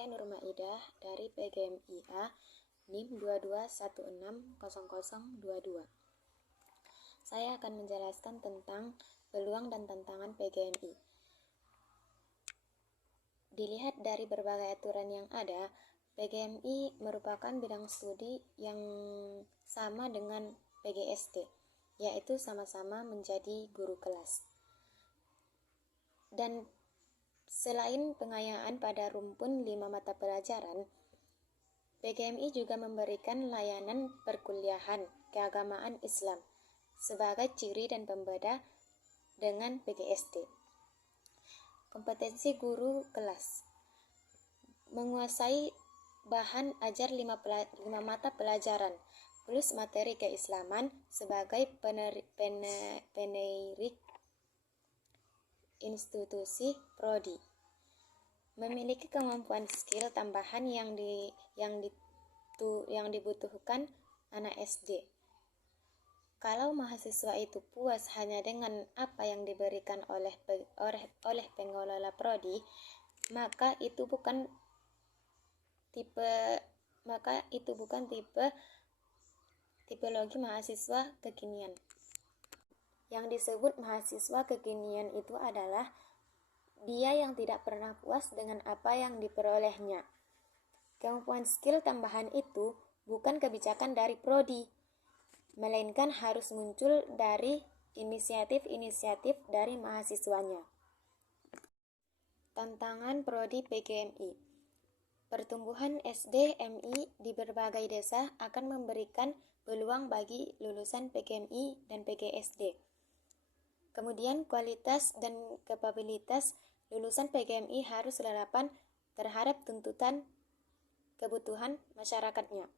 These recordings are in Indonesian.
saya Nur Maidah dari PGMIA NIM 22160022. Saya akan menjelaskan tentang peluang dan tantangan PGMI. Dilihat dari berbagai aturan yang ada, PGMI merupakan bidang studi yang sama dengan PGSD, yaitu sama-sama menjadi guru kelas. Dan selain pengayaan pada rumpun 5 mata pelajaran, PGMI juga memberikan layanan perkuliahan keagamaan Islam sebagai ciri dan pembeda dengan PGSD. Kompetensi guru kelas: menguasai bahan ajar 5 mata pelajaran plus materi keislaman sebagai peneirik institusi prodi. Memiliki kemampuan skill tambahan yang dibutuhkan anak SD. Kalau mahasiswa itu puas hanya dengan apa yang diberikan oleh pengelola prodi, maka itu bukan tipologi mahasiswa kekinian. Yang disebut mahasiswa kekinian itu adalah dia yang tidak pernah puas dengan apa yang diperolehnya. Kemampuan skill tambahan itu bukan kebijakan dari prodi, melainkan harus muncul dari inisiatif dari mahasiswanya. Tantangan prodi PGMI: pertumbuhan SDMI di berbagai desa akan memberikan peluang bagi lulusan PGMI dan PGSD. Kemudian kualitas dan kapabilitas lulusan PGMI harus relevan terhadap tuntutan kebutuhan masyarakatnya.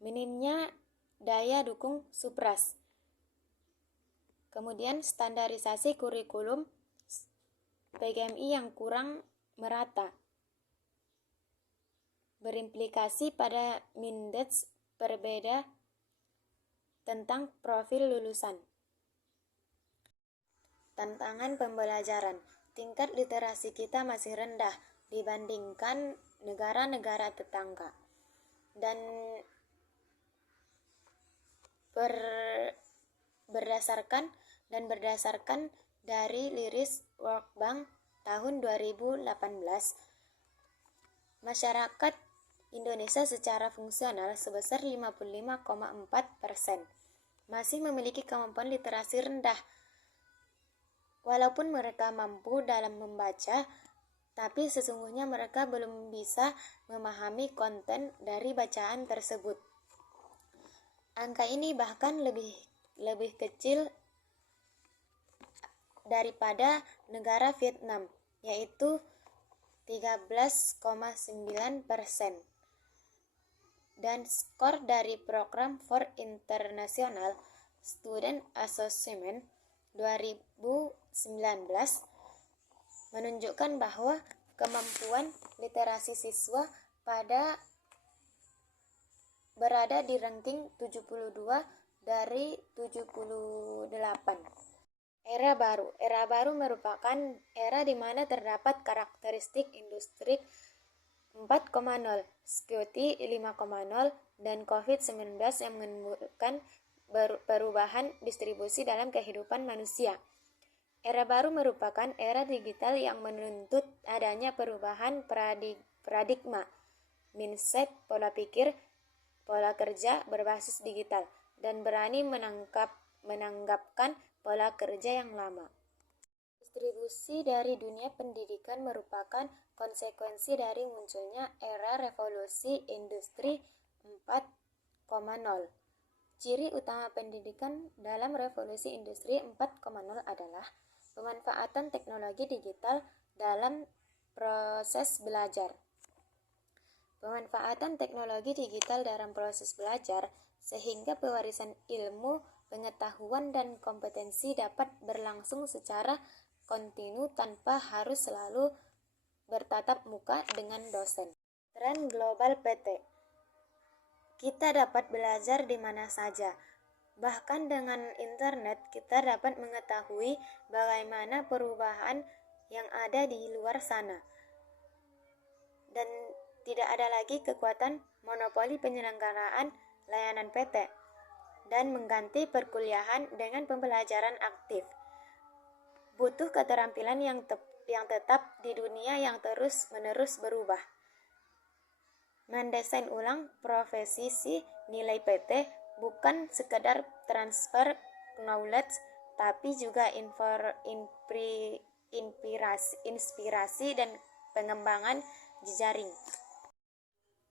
Minimnya daya dukung supras. Kemudian standarisasi kurikulum PGMI yang kurang merata, berimplikasi pada mindset berbeda tentang profil lulusan. Tantangan pembelajaran: tingkat literasi kita masih rendah dibandingkan negara-negara tetangga. Dan berdasarkan dari Liris World Bank tahun 2018, masyarakat Indonesia secara fungsional sebesar 55,4% masih memiliki kemampuan literasi rendah. Walaupun mereka mampu dalam membaca, tapi sesungguhnya mereka belum bisa memahami konten dari bacaan tersebut. Angka ini bahkan lebih kecil daripada negara Vietnam, yaitu 13,9%. Dan skor dari program for International Student Assessment 2019 menunjukkan bahwa kemampuan literasi siswa berada di ranking 72 dari 78. Era baru merupakan era di mana terdapat karakteristik industri 4.0, security 5.0, dan COVID-19 yang menimbulkan perubahan distribusi dalam kehidupan manusia. Era baru merupakan era digital yang menuntut adanya perubahan paradigma, mindset, pola pikir, pola kerja berbasis digital, dan berani menanggapkan pola kerja yang lama. Distribusi dari dunia pendidikan merupakan konsekuensi dari munculnya era revolusi industri 4.0. Ciri utama pendidikan dalam revolusi industri 4.0 adalah pemanfaatan teknologi digital dalam proses belajar. Pemanfaatan teknologi digital dalam proses belajar sehingga pewarisan ilmu, pengetahuan, dan kompetensi dapat berlangsung secara kontinu tanpa harus selalu bertatap muka dengan dosen. Tren global PT: kita dapat belajar di mana saja. Bahkan dengan internet kita dapat mengetahui bagaimana perubahan yang ada di luar sana. Dan Tidak ada lagi kekuatan monopoli penyelenggaraan layanan PT dan mengganti perkuliahan dengan pembelajaran aktif. Butuh keterampilan yang tetap di dunia yang terus-menerus berubah. Mendesain ulang profesi nilai PT bukan sekedar transfer knowledge, tapi juga inspirasi dan pengembangan jejaring.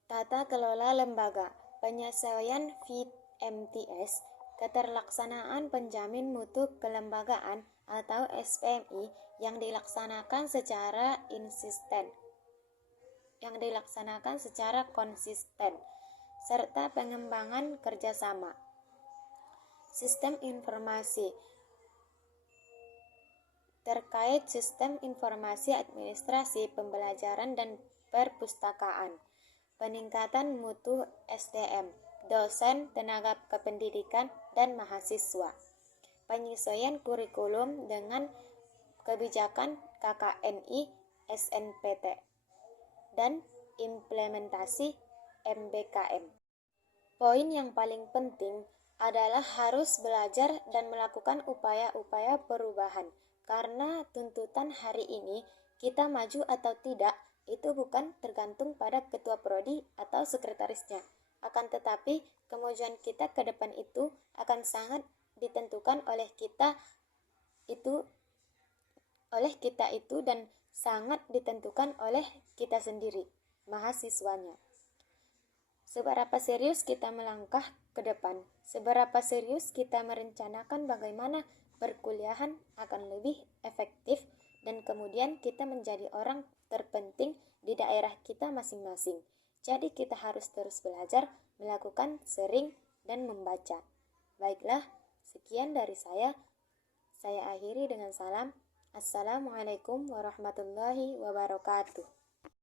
Tata kelola lembaga, penyesuaian VMTS, keterlaksanaan penjamin mutu kelembagaan atau SPMI yang dilaksanakan secara konsisten, serta pengembangan kerjasama. Sistem informasi terkait sistem informasi administrasi pembelajaran dan perpustakaan, peningkatan mutu SDM, dosen, tenaga kependidikan, dan mahasiswa, penyesuaian kurikulum dengan kebijakan KKNI SNPT, dan implementasi MBKM. Poin yang paling penting adalah harus belajar dan melakukan upaya-upaya perubahan, karena tuntutan hari ini, kita maju atau tidak, itu bukan tergantung pada ketua prodi atau sekretarisnya. Akan tetapi, kemajuan kita ke depan itu akan sangat ditentukan oleh kita itu dan sangat ditentukan oleh kita sendiri, mahasiswanya. Seberapa serius kita melangkah ke depan, seberapa serius kita merencanakan bagaimana perkuliahan akan lebih efektif, dan kemudian kita menjadi orang terpenting di daerah kita masing-masing. Jadi kita harus terus belajar, melakukan sering, dan membaca. Baiklah, sekian dari saya. Saya akhiri dengan salam. Assalamualaikum warahmatullahi wabarakatuh.